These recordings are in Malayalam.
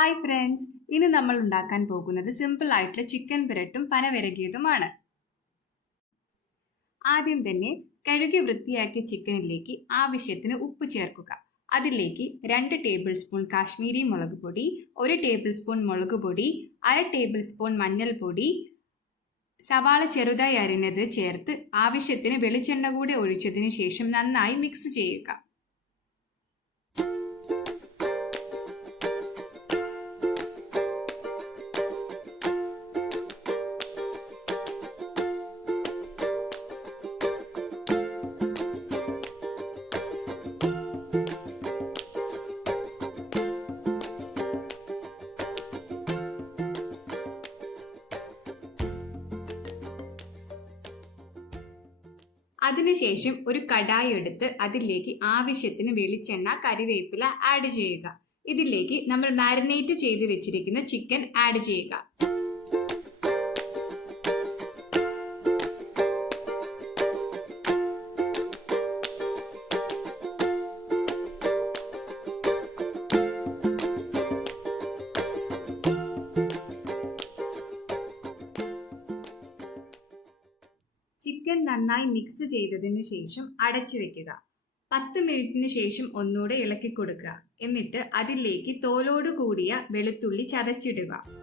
ഹായ് ഫ്രണ്ട്സ് ഇന്ന് നമ്മൾ ഉണ്ടാക്കാൻ പോകുന്നത് സിമ്പിൾ ആയിട്ടുള്ള ചിക്കൻ പുരട്ടും പനവിരകിയതുമാണ് ആദ്യം തന്നെ കഴുകി വൃത്തിയാക്കിയ ചിക്കനിലേക്ക് ആവശ്യത്തിന് ഉപ്പ് ചേർക്കുക. അതിലേക്ക് രണ്ട് ടേബിൾ സ്പൂൺ കാശ്മീരി മുളക് പൊടി ഒരു ടേബിൾ സ്പൂൺ മുളക് പൊടി അര ടേബിൾ സ്പൂൺ മഞ്ഞൾപ്പൊടി സവാള ചെറുതായി അരിഞ്ഞത് ചേർത്ത് ആവശ്യത്തിന് വെളിച്ചെണ്ണ കൂടി ഒഴിച്ചതിന് ശേഷം നന്നായി മിക്സ് ചെയ്യുക. അതിനുശേഷം ഒരു കടായി എടുത്ത് അതിലേക്ക് ആവശ്യത്തിന് വെളിച്ചെണ്ണ കറിവേപ്പില ആഡ് ചെയ്യുക. ഇതിലേക്ക് നമ്മൾ മാരിനേറ്റ് ചെയ്ത് വെച്ചിരിക്കുന്ന ചിക്കൻ ആഡ് ചെയ്യുക. നന്നായി മിക്സ് ചെയ്തതിന് ശേഷം അടച്ചു വെക്കുക. പത്ത് മിനിറ്റിന് ശേഷം ഒന്നുകൂടെ ഇളക്കി കൊടുക്കുക. എന്നിട്ട് അതിലേക്ക് തോലോട് കൂടിയ വെളുത്തുള്ളി ചതച്ചിടുക.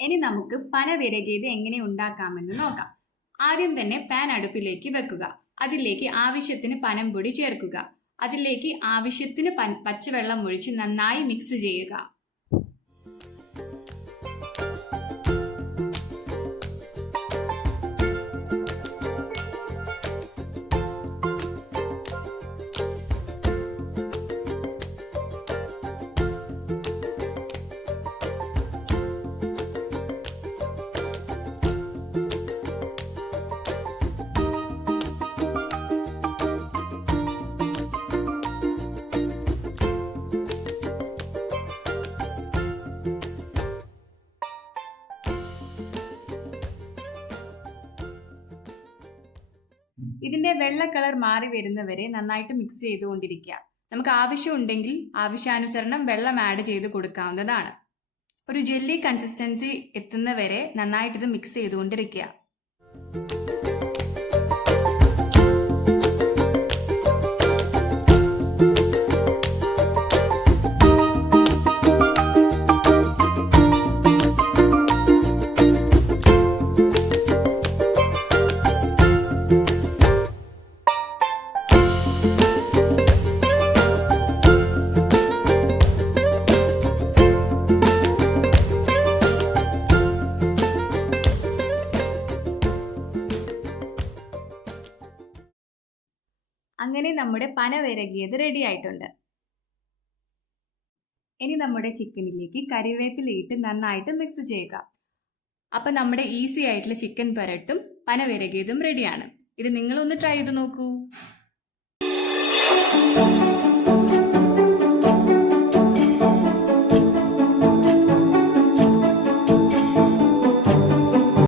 ഇനി നമുക്ക് പന വിരകിയത് എങ്ങനെ ഉണ്ടാക്കാമെന്ന് നോക്കാം. ആദ്യം തന്നെ പാൻ അടുപ്പിലേക്ക് വെക്കുക. അതിലേക്ക് ആവശ്യത്തിന് പനംപൊടി ചേർക്കുക. അതിലേക്ക് ആവശ്യത്തിന് പച്ചവെള്ളം ഒഴിച്ച് നന്നായി മിക്സ് ചെയ്യുക. ഇതിന്റെ വെള്ള കളർ മാറി വരുന്നവരെ നന്നായിട്ട് മിക്സ് ചെയ്തുകൊണ്ടിരിക്കുക. നമുക്ക് ആവശ്യമുണ്ടെങ്കിൽ ആവശ്യാനുസരണം വെള്ളം ആഡ് ചെയ്ത് കൊടുക്കാവുന്നതാണ്. ഒരു ജെല്ലി കൺസിസ്റ്റൻസി എത്തുന്നവരെ നന്നായിട്ട് ഇത് മിക്സ് ചെയ്തുകൊണ്ടിരിക്കുക. അങ്ങനെ നമ്മുടെ പന വരകിയത് റെഡി ആയിട്ടുണ്ട്. ഇനി നമ്മുടെ ചിക്കനിലേക്ക് കറിവേപ്പിലയിട്ട് നന്നായിട്ട് മിക്സ് ചെയ്യുക. അപ്പം നമ്മുടെ ഈസി ആയിട്ടുള്ള ചിക്കൻ പെരട്ടും പന വരകിയതും റെഡിയാണ് ഇത് നിങ്ങളൊന്ന് ട്രൈ ചെയ്ത് നോക്കൂ.